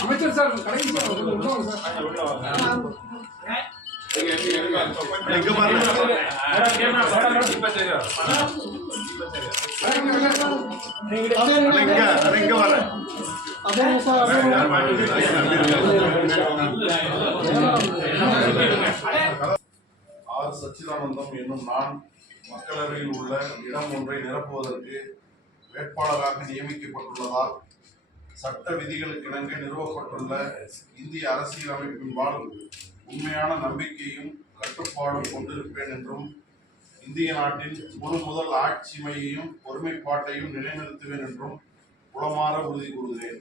அமைச்சர் சார் கடைசி ஆர் சச்சிதானந்தம் என்னும் நான் மக்களவையில் உள்ள இடம் ஒன்றை நிரப்புவதற்கு வேட்பாளராக நியமிக்கப்பட்டுள்ளதால் சட்ட விதிகளுக்கு இணங்க நிறுவப்பட்டுள்ள இந்திய அரசியலமைப்பின்பால் உண்மையான நம்பிக்கையும் கட்டுப்பாடும் கொண்டிருப்பேன் என்றும் இந்திய நாட்டின் முழு முதல் ஆட்சிமையையும் ஒருமைப்பாட்டையும் நிலைநிறுத்துவேன் என்றும் உளமாற உறுதி கூறுகிறேன்.